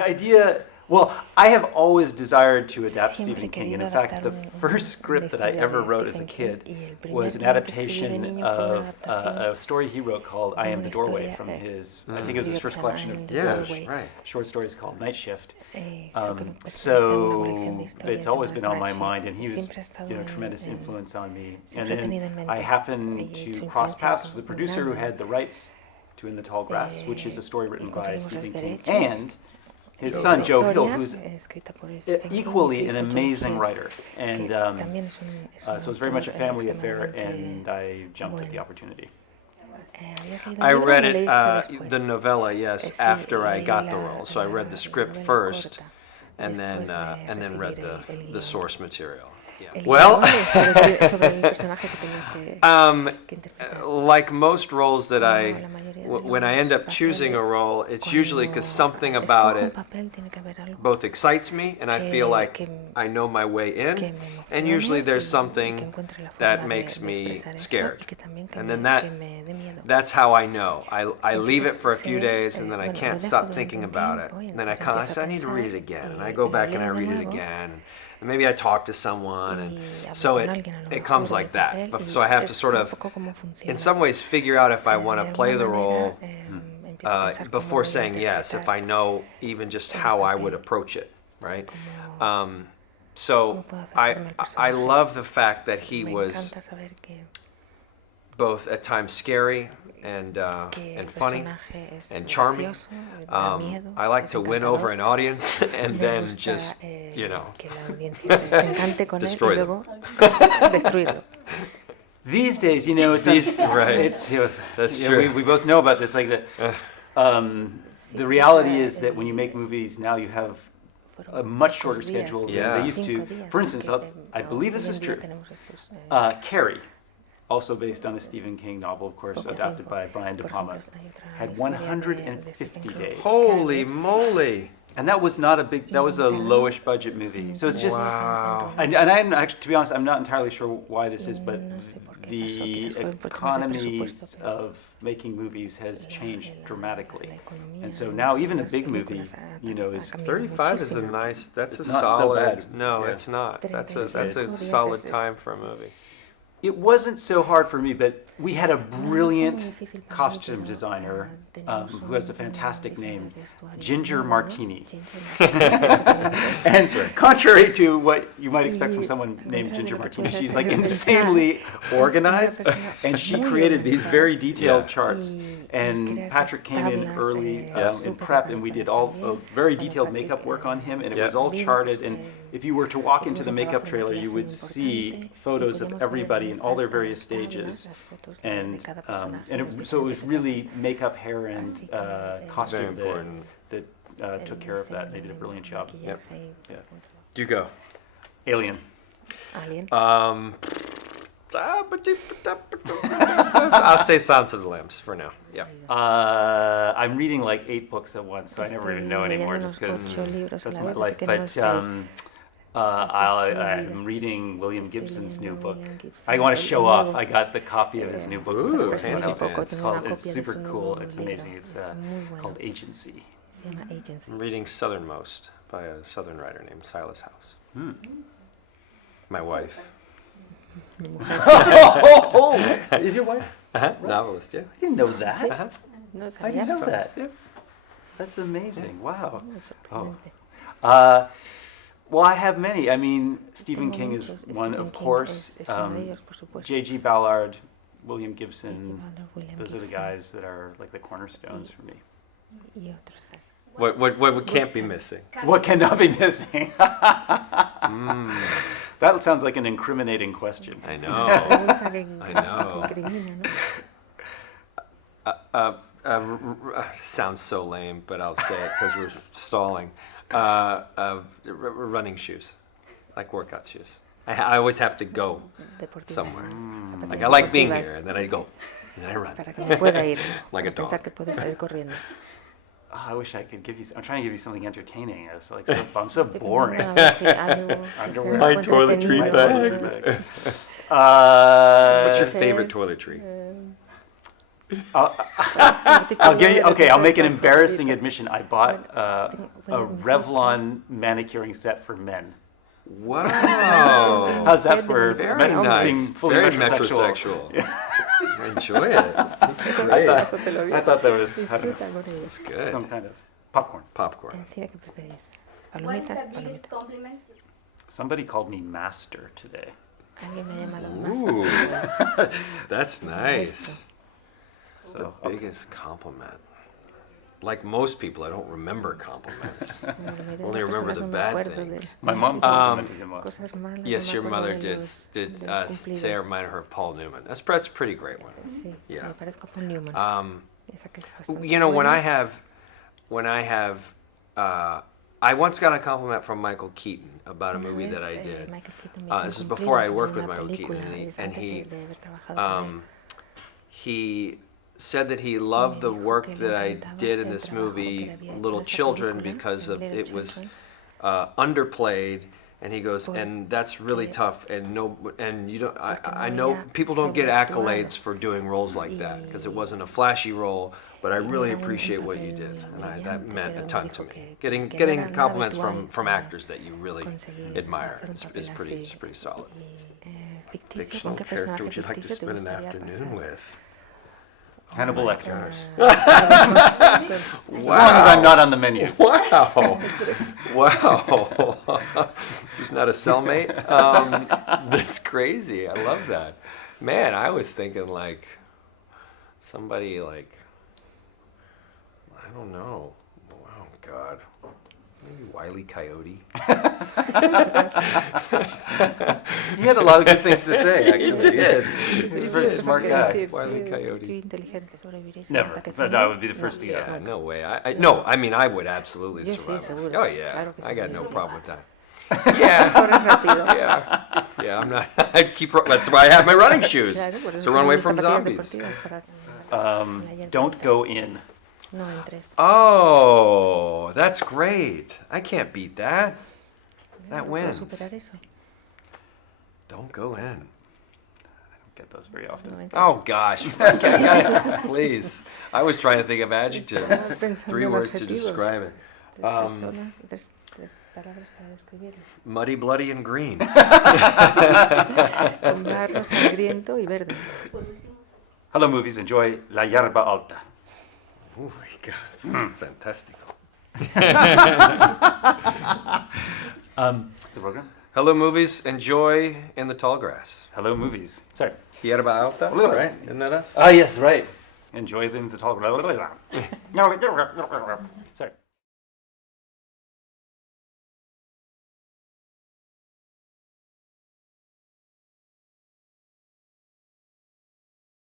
The idea, well, I have always desired to adapt Siempre Stephen he King, and querido in fact, adaptar the first una script that I historia ever de wrote as a Stephen King, kid y el primer was an libro que escribí de adaptation niño fue una of adaptación a story he wrote called I de Am the una Doorway historia from his, I que think it was his escribió que first se llama collection I Am of the Yeah, Doorway. right. short stories called Night Shift. Creo que pertenecía a una colección So de historias it's always been on llamadas my Night mind, Shift. and he was, Siempre ha estado a tremendous influence on me. And siempre he tenido en then mente I happened y to su cross influencia paths es with the muy producer who grande. had the rights to In the Tall Grass, which is a story Y written by conseguimos Stephen los King, derechos and his de son esta Joe Hill, historia, who's escrita por Stephen King y su equally an hijo Joe amazing Hill, writer. que And también es un so it's very much a autor family affair, extremadamente and I jumped at the bueno. opportunity. ¿Habías leído I el libro o read lo it, leíste después? the novella, yes, Sí, after I leí got the la- role. So I read the script novela first, corta and then después de and then read recibir el the guión. source material. Yeah. El Well, guión sobre el personaje que tenías que interpretar. like most roles that Como I, la mayoría de when I end los up choosing a papeles, role, it's usually because cuando something about escojo un it papel, tiene que haber algo both excites me and I feel like que I know my way que in, me and emocione usually there's y que something encuentre la forma that de makes me expresar eso scared. y que también que And me, then that, que me dé miedo. that's how I know. I leave it Entonces, for a few sé, days and then I bueno, lo can't dejo stop durante thinking un about it. tiempo y And then I entonces empiezo a I need to read it pensar again. And y I go lo back and I leo de read it nuevo again. And maybe I talk to someone, and y hablo so con alguien a lo it mejor comes del like that. papel But, y so I have to es sort un of, poco cómo funciona. in some ways, figure out if I De want to play the alguna role manera, empiezo a pensar cómo before voy a saying yes, if interpretar I know even just el how I would papel. approach it, right? Cómo- So cómo puedo I acercarme al I personaje. love the fact that he Me was encanta saber que both at times scary and el funny personaje es and charming. gracioso, da miedo, I like es to win over encantador. an audience and Me then gusta, just, you know, que la audiencia se encante con él y destroy them. luego destruirlo. These days, it's Right. It's That's you know, true. we both know about this. Like the reality is that when you make movies now, you have a much shorter Pocos días, schedule than Yeah. they used to. 5 días, For instance, porque, I believe this hoy is en día true. tenemos estos, Carrie, also based on a Stephen King novel, of course, poco adapted tiempo. by Brian De Por Palma, ejemplo, hay otra had historia de 150 Stephen King. days. Holy moly! And that was not a big, that was a lowish budget movie. So it's just, Wow. and I'm actually, to be honest, I'm not entirely sure why this is, but No sé por qué pasó, the quizás fue por temas de economies presupuesto, pero of making movies has changed dramatically. la economía And so de now even a las big movie, películas ha is cambiado 35 is a muchísimo. nice, that's a It's not so solid, bad. no, Yeah. it's not. That's a 35 solid días time for a movie. it wasn't so hard for me, but we had a No fue brilliant muy difícil para mí, costume pero, designer teníamos who has a un fantastic name, diseñador de vestuario Ginger muy bueno, Martini. Ginger Martini. And contrary to what you might expect from Y someone named contrario Ginger a lo que Martini, puedas she's like pensar, insanely es organized, una persona and she muy created these organizada. very detailed Yeah. charts. Y And crea esas Patrick came in tablas, early in súper prep, and we did all organizadas very también. detailed Patrick, makeup work on him, and it Yeah. was all vino, charted. And if you were to walk into hicimos the un makeup trabajo de trailer, you maquillaje would muy see importante, photos y of podíamos ver everybody en in all their estas various tablas stages. las fotos de And cada personaje, and los so it was diferentes really etapas. makeup, hair, and Así que, Very costume important. that El took care of that. diseño, They did a el brilliant job. maquillaje Yep. y Yeah. Do you go? Alien. Alien. I'll say Silence of the Lambs for now. Yeah. I'm reading like 8 books at once, so I never even know Estoy anymore leyendo just unos because 8 libros a that's la my vez, life. así que no But sé. I'm reading William Estoy Gibson's new leyendo book. William Gibson, I want to el show off. nuevo. I got the copy of his new book. Ooh, for someone fancy else. pants. It's, Tengo called, una it's copia de super su cool. nuevo It's libro. amazing. It's Es muy bueno. called Agency. Se llama Agency. I'm reading Southernmost by a Southern writer named Silas House. My wife. Is your wife? Novelist, yeah. I didn't know that. Uh-huh. No I sabía. didn't know that. Yeah. That's amazing. Wow. Muy sorprendente. Well, I have many. I mean, Stephen Tengo King is muchos. one, Stephen of King course. es uno de ellos, por supuesto. J.G. Ballard, William Gibson. Ballard, William Those are the Gibson. guys that are like the cornerstones for me. Y otros. What can't be missing? What cannot be missing? That sounds like an incriminating question. I know. Pregunta que I know. incrimina, ¿no? Sounds so lame, but I'll say it because we're stalling. Running shoes, like workout shoes. I always have to go Deportivas. somewhere. Zapatillas Like I like being deportivas here, and then I go, and then I run. Para que no pueda ir. Like a para pensar dog. que puedo salir corriendo. Oh, I wish I could give you. I'm trying to give you something entertaining. It's like so, I'm so Estoy boring. pensando a ver si algo que sea Underwear. un My poco toiletry entretenido. bag. Bag. What's your Ser, favorite toiletry? I'll give you. Okay, I'll make an embarrassing admission. I bought a Revlon manicuring set for men. Wow. How's that for Very men nice. being fully Very metrosexual? metrosexual. I enjoy it. That's great. I thought that was I don't know, Disfruta con ello. That's good. some kind of popcorn. Popcorn. En cine, ¿qué preferís? What is ¿Palomitas? the biggest Palomitas. compliment? Somebody called me master today. Alguien me ha llamado más. Ooh. That's nice. So The biggest compliment. Like most people, I don't remember compliments. Only remember the bad things. my mom complimented him once. Cosas malas. Yes, no your me acuerdo mother de did los- did de los say I cumplidos. reminded her of Paul Newman. That's a pretty great one. Sí, Yeah. me parezco a Paul Newman. Esa que es bastante You know, when buena. I have, I once got a compliment from Michael Keaton about a Una movie vez, that I did. Michael Keaton me hizo This is un before I cumplido worked sobre with una Michael Keaton, película, es and antes he, de haber trabajado con él. he said that he loved the Me dijo work que le that I encantaba did in el this trabajo que movie, le había hecho Little en esa Children, película, because en of Little it was Children. underplayed. And he goes, and that's really Porque- tough, and you don't. Porque no I know había people don't get sobreactuado. accolades for doing roles like that because it Y- wasn't a flashy role, but I y really era un appreciate what you papel did, and that brillante, meant a pero ton me to dijo me. que Getting no getting era nada compliments habitual from para actors that you really conseguir admire hacer un is papel pretty así. solid. Ficticio, Fictional ¿con qué character personaje would you like to ficticio te spend an gustaría afternoon pasar? with? Hannibal Lecter. Gosh. As long as I'm not on the menu. Wow. Wow. He's not a cellmate? That's crazy. I love that. Man, I was thinking like somebody like, I don't know. Oh, God. Maybe Wile E. Coyote. He had a lot of good things to say, actually. did. He's a very smart guy. Wile E. Coyote. Qué inteligente sobreviviría sin Never. ataque But zombie. I would be the first to get Yeah, it. no way. No, I mean, I would absolutely Yo sí, survive. seguro. Oh, yeah. Claro que I got no sobreviviría. problem with that. Yeah. Corres rápido. Yeah, I'm not. That's why I have my running shoes Claro, por eso to run away tienes from zapatillas zombies. deportivas para- Don't go in. No entres. Oh, that's great. I can't beat that. That No puedo wins. superar eso. Don't go in. I don't get those very often. No entres. Oh gosh, please. I was trying to think of adjectives. Estaba pensando 3 en words to adjetivos. describe it. Tres personas, tres palabras para describirlo. Muddy, bloody, and green. Con barro, sangriento y verde. Hello, movies. Enjoy La Yerba Alta. Oh my God, fantastico. What's the program? Hello, movies. Enjoy in the tall grass. Hello, movies. Sorry. Hierba alta, right? Isn't that us? Ah, yes, right. Enjoy the tall. Sorry.